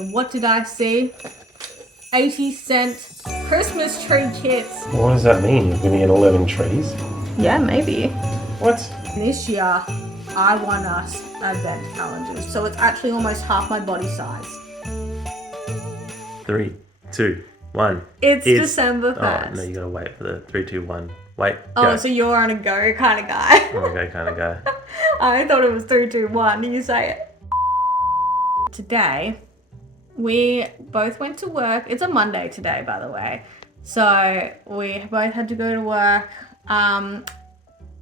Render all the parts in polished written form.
And what did I see? 80-cent Christmas tree kits. What does that mean? You're going to get 11 trees? Yeah, maybe. What? This year, I won us advent calendars. So it's actually almost half my body size. 3, 2, 1. It's December 1st. Oh, no, you got to wait for the 3, 2, 1. Wait. Oh, go. so you're on a go kind of guy. I'm a go kind of guy. I thought it was 3, 2, 1. You say it. Today, we both went to work. It's a Monday today, by the way. So we both had to go to work.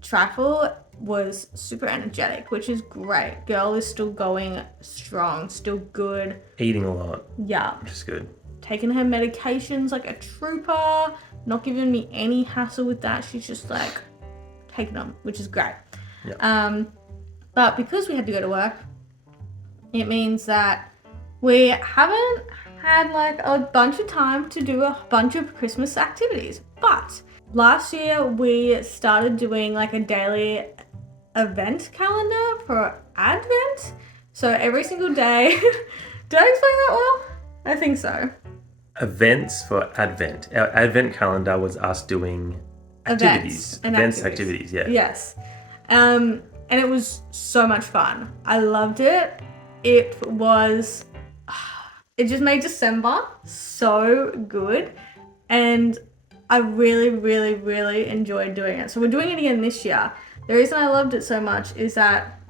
Trifle was super energetic, which is great. Girl is still going strong, still good. Eating a lot. Yeah. Which is good. Taking her medications like a trooper. Not giving me any hassle with that. She's just like taking them, which is great. Yeah. But because we had to go to work, it means that we haven't had like a bunch of time to do a bunch of Christmas activities. But last year we started doing like a daily event calendar for Advent. So every single day, did I explain that well? I think so. Events for Advent. Our Advent calendar was us doing activities. Events, activities, yeah. Yes. And it was so much fun. I loved it. It just made December so good. And I really, really, really enjoyed doing it. So we're doing it again this year. The reason I loved it so much is that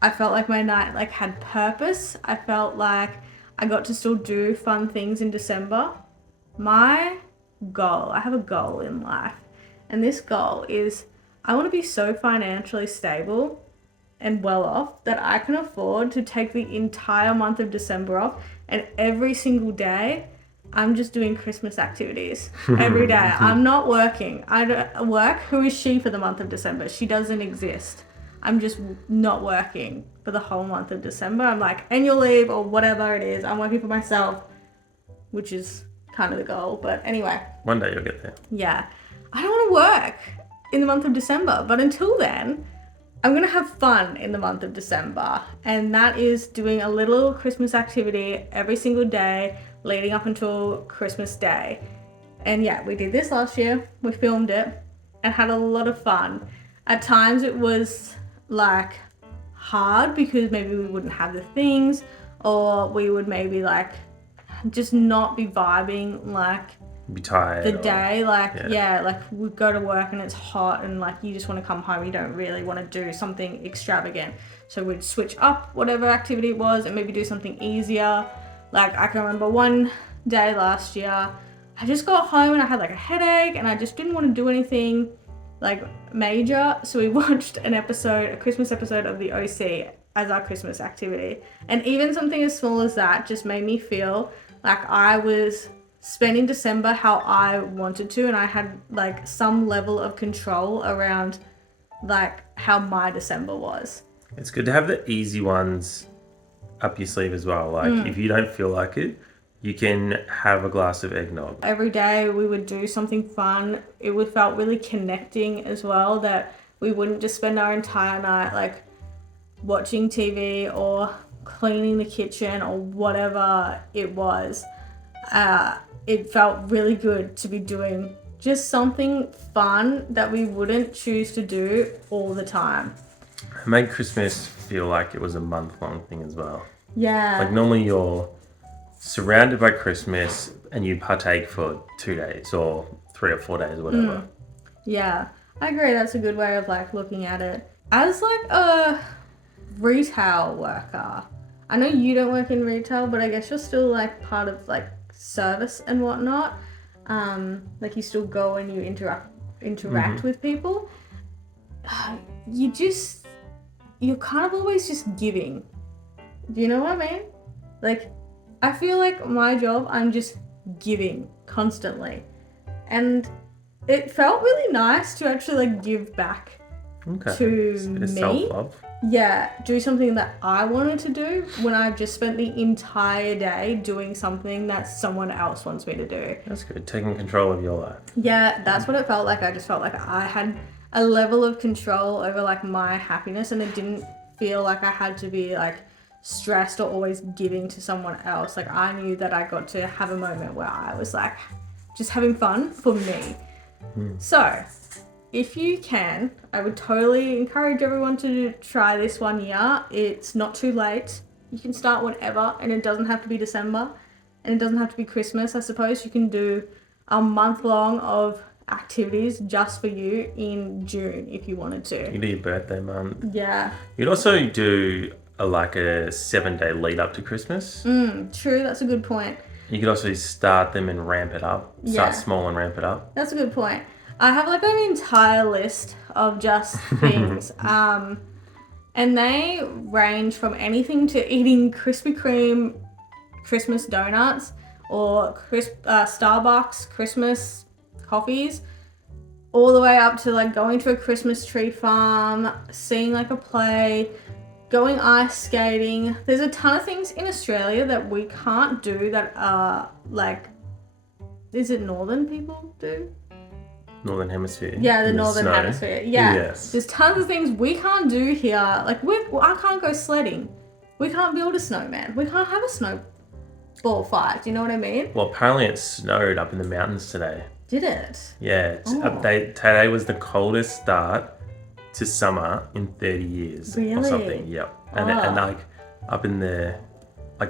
I felt like my night like had purpose. I felt like I got to still do fun things in December. My goal, I have a goal in life. And this goal is I want to be so financially stable and well off that I can afford to take the entire month of December off, and every single day I'm just doing Christmas activities every day. I'm not working. I don't work. Who is she for the month of December? She doesn't exist. I'm just not working for the whole month of December. I'm like annual leave or whatever it is. I'm working for myself, which is kind of the goal. But anyway. One day you'll get there. Yeah. I don't want to work in the month of December, but until then, I'm going to have fun in the month of December. And that is doing a little Christmas activity every single day leading up until Christmas Day. And yeah, we did this last year. We filmed it and had a lot of fun. At times it was like hard because maybe we wouldn't have the things, or we would maybe like just not be vibing like be tired the day, like like we go to work and it's hot and like you just want to come home, you don't really want to do something extravagant, so we'd switch up whatever activity it was and maybe do something easier. Like I can remember one day last year I just got home and I had like a headache and I just didn't want to do anything like major, so we watched a Christmas episode of the OC as our Christmas activity. And even something as small as that just made me feel like I was spending December how I wanted to, and I had like some level of control around like how my December was. It's good to have the easy ones up your sleeve as well. Like if you don't feel like it, you can have a glass of eggnog. Every day we would do something fun. It felt really connecting as well, that we wouldn't just spend our entire night like watching TV or cleaning the kitchen or whatever it was. It felt really good to be doing just something fun that we wouldn't choose to do all the time. It made Christmas feel like it was a month-long thing as well. Yeah. Like normally you're surrounded by Christmas and you partake for 2 days or 3 or 4 days or whatever. Yeah, I agree. That's a good way of like looking at it. As like a retail worker, I know you don't work in retail, but I guess you're still like part of like service and whatnot. Like you still go and you interact with people. You're kind of always just giving. Do you know what I mean? Like, I feel like my job, I'm just giving constantly. And it felt really nice to actually like give back to it's a bit of me. self-love. Yeah, do something that I wanted to do when I've just spent the entire day doing something that someone else wants me to do. That's good, taking control of your life. Yeah, that's what it felt like. I just felt like I had a level of control over like my happiness, and it didn't feel like I had to be like stressed or always giving to someone else. Like I knew that I got to have a moment where I was like just having fun for me. So if you can, I would totally encourage everyone to try this one year. It's not too late. You can start whenever, and it doesn't have to be December, and it doesn't have to be Christmas. I suppose you can do a month long of activities just for you in June if you wanted to. You do your birthday month. Yeah. You'd also do a 7-day lead up to Christmas. True, that's a good point. You could also start them and ramp it up. Start Yeah. small and ramp it up. That's a good point. I have like an entire list of just things. And they range from anything to eating Krispy Kreme Christmas donuts or Starbucks Christmas coffees, all the way up to like going to a Christmas tree farm, seeing like a play, going ice skating. There's a ton of things in Australia that we can't do that are like, is it northern people do? Northern Hemisphere. Yeah, the in northern snow. hemisphere. Yeah. Yes. There's tons of things we can't do here. Like I can't go sledding. We can't build a snowman. We can't have a snowball fight. Do you know what I mean? Well, apparently it snowed up in the mountains today. Did it? Yeah. Today was the coldest start to summer in 30 years. Really? Or something. Yep. And like up in the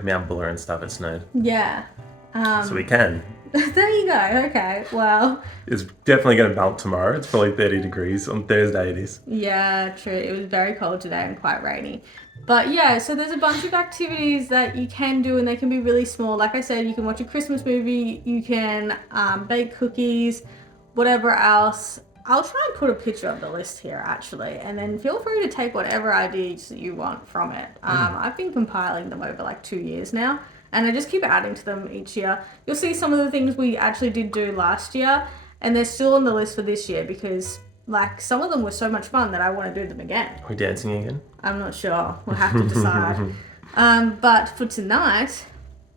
Mount Buller and stuff, it snowed. Yeah. So we can. There you go. Okay. Well. It's definitely going to melt tomorrow. It's probably 30 degrees. On Thursday it is. Yeah, true. It was very cold today and quite rainy. But yeah, so there's a bunch of activities that you can do and they can be really small. Like I said, you can watch a Christmas movie, you can bake cookies, whatever else. I'll try and put a picture of the list here actually, and then feel free to take whatever ideas you want from it. I've been compiling them over like 2 years now, and I just keep adding to them each year. You'll see some of the things we actually did do last year, and they're still on the list for this year because like some of them were so much fun that I want to do them again. Are we dancing again? I'm not sure. We'll have to decide. But for tonight,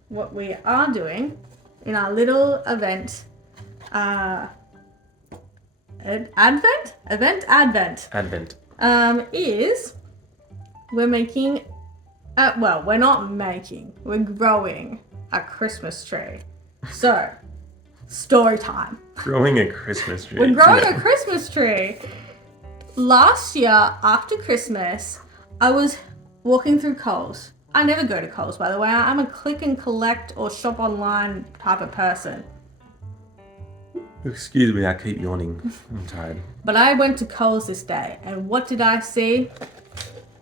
what we are doing in our little event, Advent, is we're making, we're not making, we're growing a Christmas tree. So, story time. Growing a Christmas tree. We're growing a Christmas tree. Last year, after Christmas, I was walking through Coles. I never go to Coles, by the way. I'm a click and collect or shop online type of person. Excuse me, I keep yawning. I'm tired. But I went to Coles this day, and what did I see?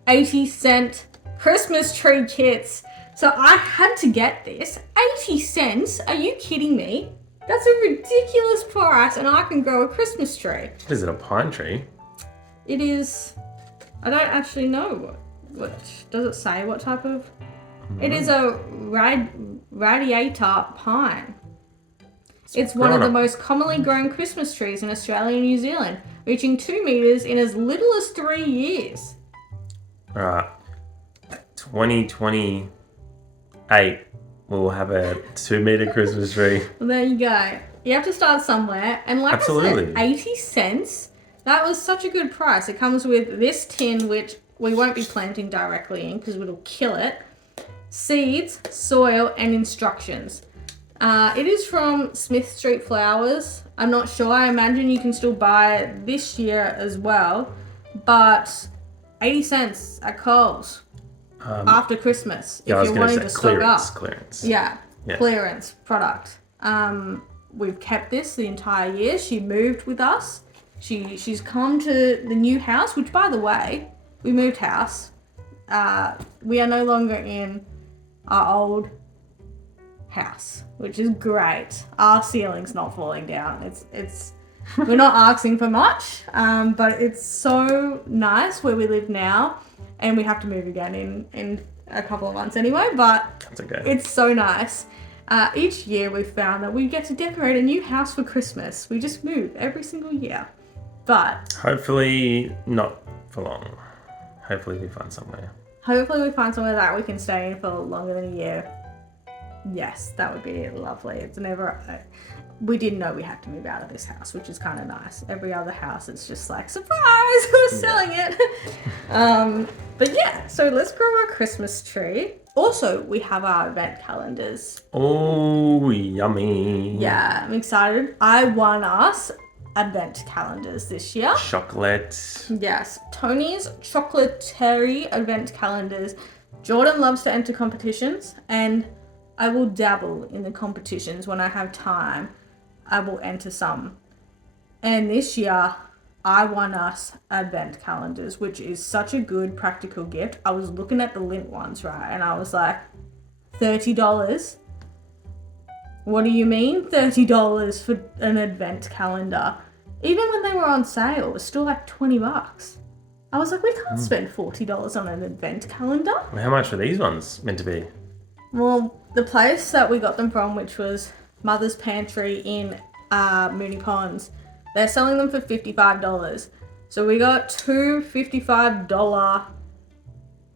80-cent Christmas tree kits. So I had to get this. 80 cents? Are you kidding me? That's a ridiculous price, and I can grow a Christmas tree. Is it a pine tree? It is. I don't actually know what does it say what type of. It is a radiator pine. It's one of the most commonly grown Christmas trees in Australia and New Zealand, reaching 2 meters in as little as 3 years. Alright. 2028, we'll have a 2-meter Christmas tree. Well, there you go. You have to start somewhere. And like Absolutely. I said, 80 cents, that was such a good price. It comes with this tin, which we won't be planting directly in because it'll kill it. Seeds, soil, and instructions. It is from Smith Street Flowers. I'm not sure. I imagine you can still buy it this year as well. But 80 cents at Coles after Christmas if you're wanting to stock up. Clearance. Yeah, clearance product. We've kept this the entire year. She moved with us. She's come to the new house, which by the way, we moved house. We are no longer in our old house, which is great. Our ceiling's not falling down. It's we're not asking for much, but it's so nice where we live now, and we have to move again in a couple of months anyway, but That's okay. It's so nice. Each year we've found that we get to decorate a new house for Christmas. We just move every single year, but Hopefully not for long. Hopefully we find somewhere. hopefully we find somewhere that we can stay in for longer than a year. Yes, that would be lovely. It's never. We didn't know we had to move out of this house, which is kind of nice. Every other house, it's just like, surprise, we're selling it. But yeah, so let's grow our Christmas tree. Also, we have our event calendars. Oh, yummy. Yeah, I'm excited. I won us advent calendars this year. Chocolate. Yes, Tony's chocolate-terry advent calendars. Jordan loves to enter competitions, and I will dabble in the competitions when I have time. I will enter some. And this year, I won us advent calendars, which is such a good practical gift. I was looking at the Lint ones, right? And I was like, $30? What do you mean $30 for an advent calendar? Even when they were on sale, it was still like $20. I was like, we can't spend $40 on an advent calendar. How much are these ones meant to be? Well, the place that we got them from, which was Mother's Pantry in Mooney Ponds, they're selling them for $55. So we got two $55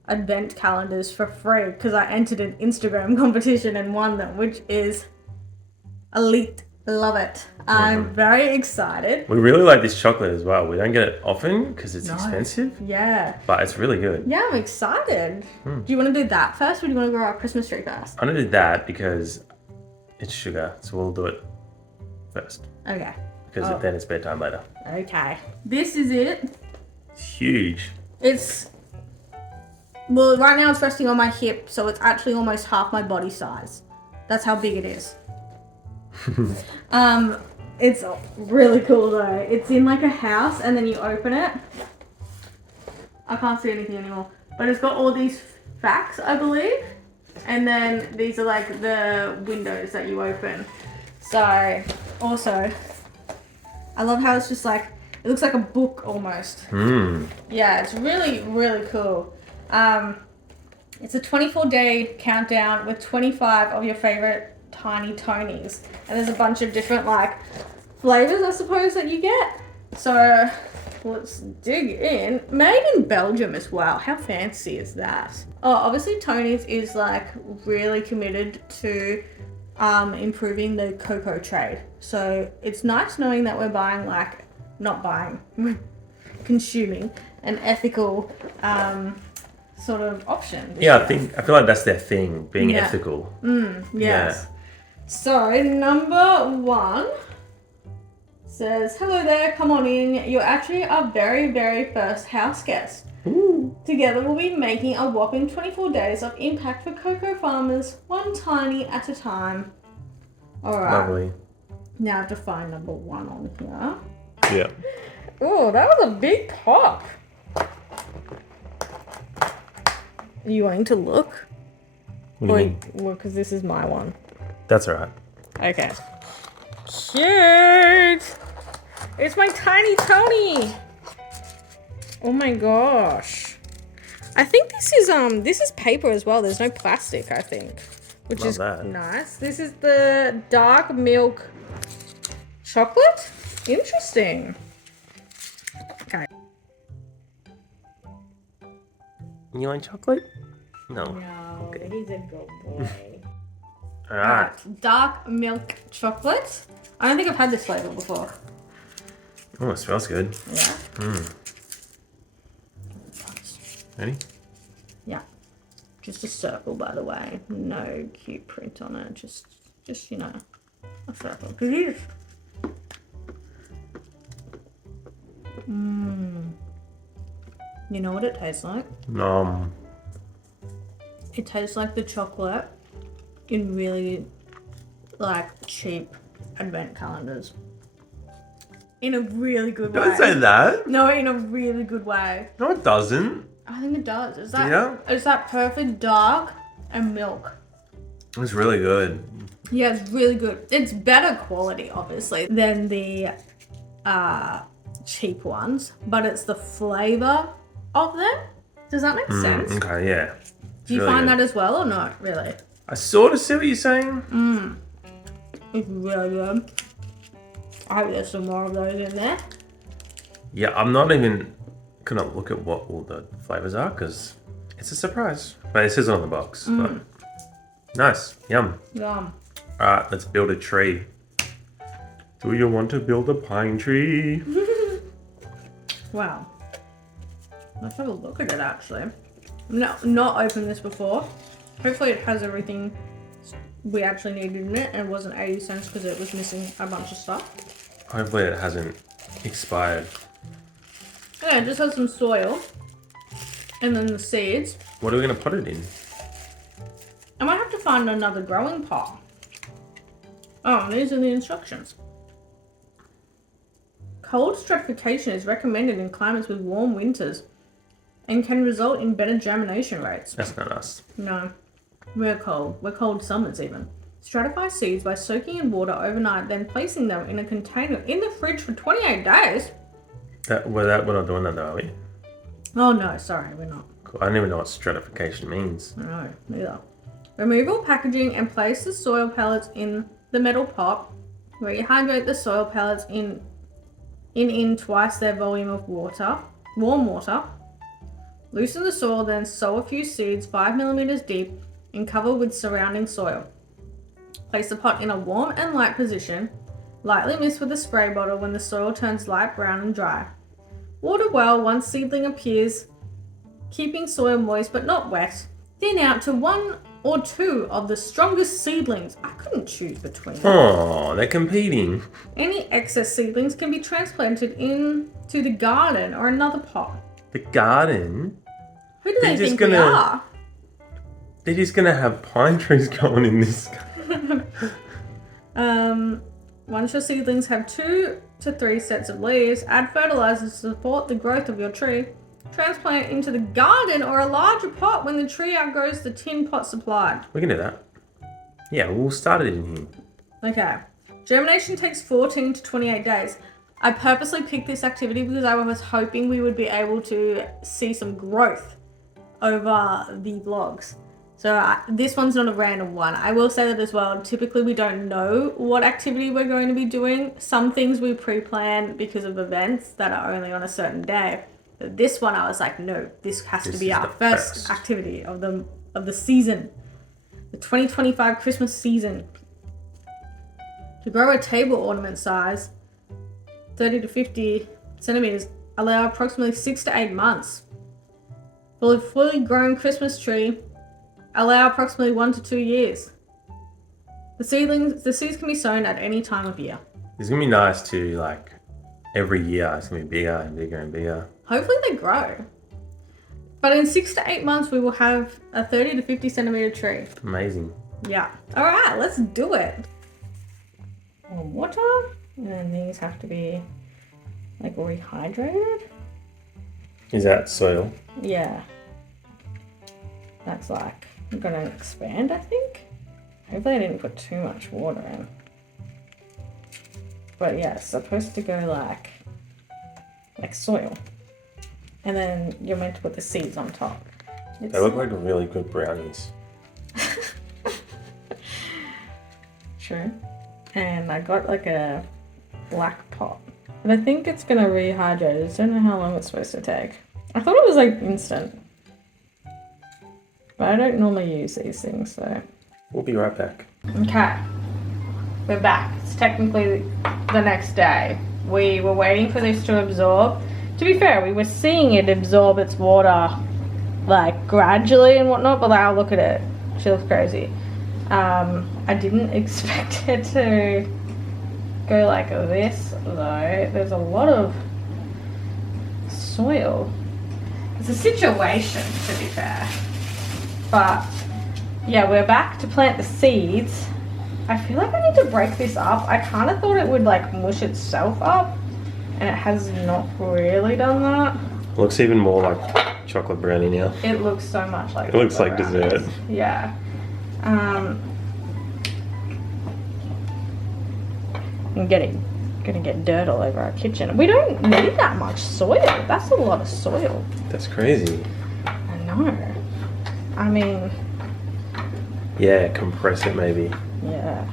advent calendars for free because I entered an Instagram competition and won them, which is elite. Love it. I'm very excited. We really like this chocolate as well. We don't get it often because it's expensive, Yeah. but it's really good. Yeah, I'm excited. Do you want to do that first or do you want to grow our Christmas tree first? I'm gonna do that because it's sugar, so we'll do it first. Okay. Because then it's bedtime later. Okay. This is it. It's huge. Well, right now it's resting on my hip, so it's actually almost half my body size. That's how big it is. It's really cool though. It's in like a house and then you open it. I can't see anything anymore. But it's got all these facts, I believe. And then these are like the windows that you open. So, also, I love how it's just like, it looks like a book almost. Yeah, it's really, really cool. It's a 24-day countdown with 25 of your favorite tiny Tonys. And there's a bunch of different like flavors, I suppose, that you get. So let's dig in. Made in Belgium as well. How fancy is that? Oh, obviously Tony's is like really committed to improving the cocoa trade. So it's nice knowing that we're buying like, not buying, consuming an ethical sort of option. Yeah, I feel like that's their thing, being ethical. Yes. Yeah. So number 1 says, hello there, come on in. You're actually our very, very first house guest. Ooh. Together we'll be making a whopping 24 days of impact for cocoa farmers, one tiny at a time. Alright. Lovely. Now I have to find number 1 on here. Yeah. Oh, that was a big pop. Are you wanting to look? What do you mean? Well, because this is my one. That's alright. Okay. Cute! It's my tiny Tony! Oh my gosh. I think this is paper as well. There's no plastic, I think. Which Love is that. nice. This is the dark milk chocolate? Interesting. Okay. You like chocolate? No. No, Okay. he's a good boy. Alright. Dark milk chocolate. I don't think I've had this flavor before. Oh, it smells good. Yeah. Ready? Yeah. Just a circle, by the way. No cute print on it. Just you know, a circle. Cause it is. You know what it tastes like? It tastes like the chocolate in really like cheap advent calendars. In a really good way. Don't say that. No, in a really good way. No, it doesn't. I think it does. Is that Yeah. It's that perfect dark and milk. It's really good. Yeah, it's really good. It's better quality, obviously, than the cheap ones, but it's the flavor of them. Does that make sense? Okay, yeah. Do you find that as well or not? Really? I sort of see what you're saying. It's really good. I hope there's some more of those in there. Yeah, I'm not even gonna look at what all the flavors are because it's a surprise. But it says it on the box. But nice. Yum. Yum. Alright, let's build a tree. Do you want to build a pine tree? Wow. Let's have a look at it actually. not opened this before. Hopefully it has everything we actually needed in it and wasn't 80 cents because it was missing a bunch of stuff. Hopefully it hasn't expired. Yeah, it just has some soil and then the seeds. What are we going to put it in? I might have to find another growing pot. Oh, and these are the instructions. Cold stratification is recommended in climates with warm winters and can result in better germination rates. That's not us. No, we're cold. We're cold summers even. Stratify seeds by soaking in water overnight, then placing them in a container in the fridge for 28 days. We're not doing that though, are we? Oh no, sorry, we're not. Cool. I don't even know what stratification means. No, neither. Remove all packaging and place the soil pellets in the metal pot. Rehydrate the soil pellets in twice their volume of water, warm water. Loosen the soil, then sow a few seeds 5 millimeters deep and cover with surrounding soil. Place the pot in a warm and light position. Lightly mist with a spray bottle when the soil turns light brown and dry. Water well once seedling appears, keeping soil moist but not wet. Thin out to 1 or 2 of the strongest seedlings. I couldn't choose between them. Oh, they're competing. Any excess seedlings can be transplanted into the garden or another pot. The garden? Who do they think we are? They're just gonna have pine trees growing in this. Once your seedlings have 2 to 3 sets of leaves, add fertilizer to support the growth of your tree. Transplant into the garden or a larger pot when the tree outgrows the tin pot supplied. We can do that. Yeah, we'll start it in here. Okay. Germination takes 14 to 28 days. I purposely picked this activity because I was hoping we would be able to see some growth over the vlogs. So this one's not a random one. I will say that as well. Typically we don't know what activity we're going to be doing. Some things we pre-plan because of events that are only on a certain day. But this one I was like, no, this has to be our first activity of the season. The 2025 Christmas season. To grow a table ornament size, 30 to 50 centimeters, allow approximately 6 to 8 months. For a fully grown Christmas tree, allow approximately 1 to 2 years. The seeds can be sown at any time of year. It's gonna be nice to, like, every year it's gonna be bigger and bigger and bigger. Hopefully they grow. But in 6 to 8 months we will have a 30 to 50 centimeter tree. Amazing. Yeah. Alright, let's do it. Warm water. And then these have to be like rehydrated. Is that soil? Yeah. That's like gonna expand, I think. Hopefully I didn't put too much water in. But yeah, it's supposed to go like soil. And then you're meant to put the seeds on top. They look like really good brownies. True. And I got like a black pot. But I think it's gonna rehydrate. I just don't know how long it's supposed to take. I thought it was like instant. But I don't normally use these things, so. We'll be right back. Okay. We're back. It's technically the next day. We were waiting for this to absorb. To be fair, we were seeing it absorb its water like gradually and whatnot, but now look at it. She looks crazy. I didn't expect it to go like this though. There's a lot of soil. It's a situation, to be fair. But yeah, we're back to plant the seeds. I feel like I need to break this up. I kind of thought it would like mush itself up, and it has not really done that. Looks even more like chocolate brownie now. It looks so much like. It looks like dessert. Yeah. I'm gonna get dirt all over our kitchen. We don't need that much soil. That's a lot of soil. That's crazy. I know. I mean. Yeah, compress it maybe. Yeah.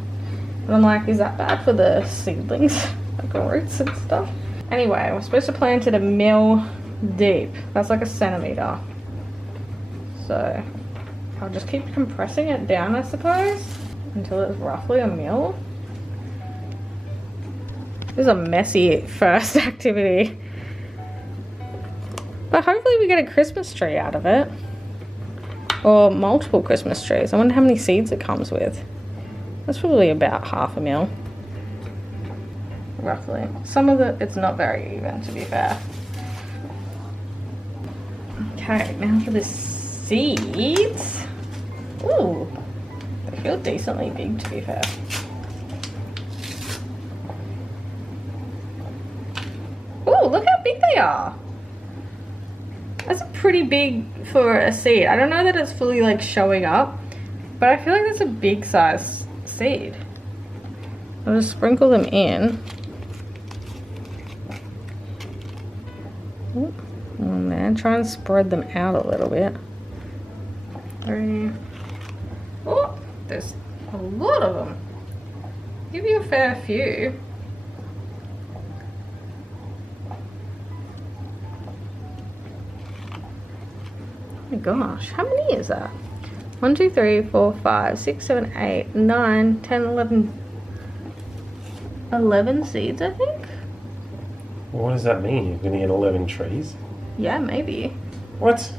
But I'm like, is that bad for the seedlings? Like roots and stuff? Anyway, we're supposed to plant it a mil deep. That's like a centimeter. So I'll just keep compressing it down, I suppose, until it's roughly a mil. This is a messy first activity. But hopefully we get a Christmas tree out of it. or multiple Christmas trees. I wonder how many seeds it comes with. That's probably about 1/2 mil. Roughly. Some of it's not very even, to be fair. Okay, now for the seeds. Ooh, they feel decently big, to be fair. Ooh, look how big they are. That's pretty big for a seed. I don't know that it's fully like showing up, but I feel like that's a big size seed. I'll just sprinkle them in. Ooh, and then try and spread them out a little bit. 3. Oh, there's a lot of them. Give you a fair few. Oh my gosh, how many is that? 1, 2, 3, 4, 5, 6, 7, 8, 9, 10, 11. 11 seeds, I think. What does that mean? You're gonna get 11 trees? Yeah, maybe. What?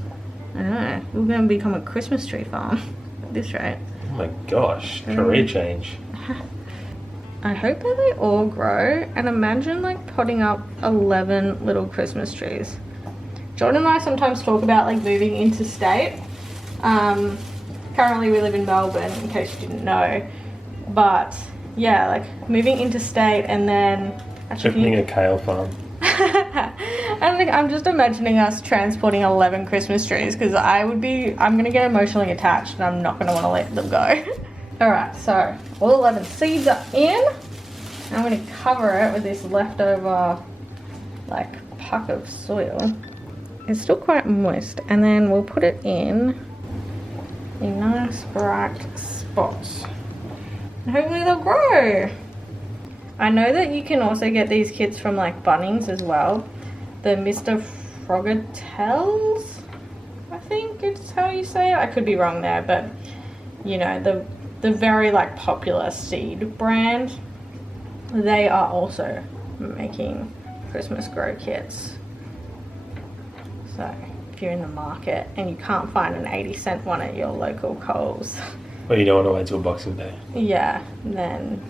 I don't know. We're gonna become a Christmas tree farm at this rate. Oh my gosh, career change. I hope that they all grow, and imagine like potting up 11 little Christmas trees. Jordan and I sometimes talk about like moving interstate. Currently we live in Melbourne, in case you didn't know. But yeah, like moving interstate and then actually Opening a kale farm. and like I'm just imagining us transporting 11 Christmas trees, because I'm gonna get emotionally attached and I'm not gonna want to let them go. Alright, so all 11 seeds are in. I'm gonna cover it with this leftover like puck of soil. It's still quite moist, and then we'll put it in a nice bright spot. And hopefully they'll grow. I know that you can also get these kits from like Bunnings as well. The Mr. Frogatells, I think it's how you say it. I could be wrong there, but you know, the very like popular seed brand, they are also making Christmas grow kits. So if you're in the market and you can't find an 80-cent one at your local Coles, Well, you don't want to wait till $1 a day. yeah, then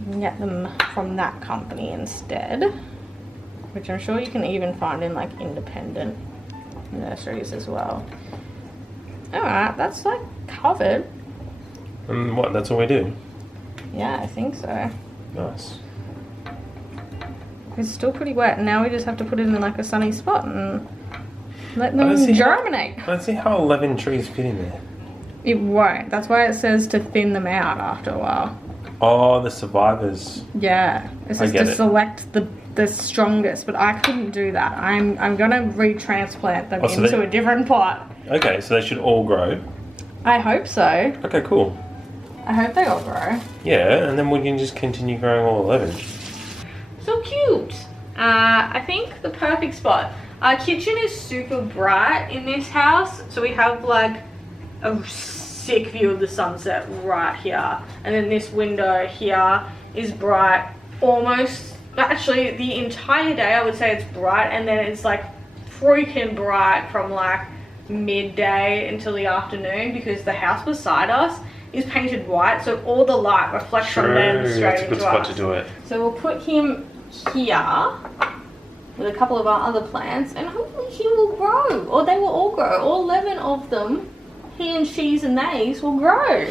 you can get them from that company instead, which I'm sure you can even find in like independent nurseries as well. Alright, that's like covered. And what, that's all we do? Yeah, I think so. Nice. It's still pretty wet, and now we just have to put it in like a sunny spot and let them germinate. Let's see how 11 trees fit in there. It won't. That's why it says to thin them out after a while. Oh, the survivors. Yeah, it says to select the strongest, but I couldn't do that. I'm gonna retransplant them into a different pot. Okay, so they should all grow. I hope so. Okay, cool. I hope they all grow. Yeah, and then we can just continue growing all 11. So cute. I think the perfect spot. Our kitchen is super bright in this house, so we have like a sick view of the sunset right here, and then this window here is bright almost, actually the entire day I would say it's bright, and then it's like freaking bright from like midday until the afternoon, because the house beside us is painted white, so all the light reflects from them straight into us. That's a good spot to do it. So we'll put him here with a couple of our other plants, and hopefully he will grow, or they will all grow. All 11 of them, he and she's and theys, will grow.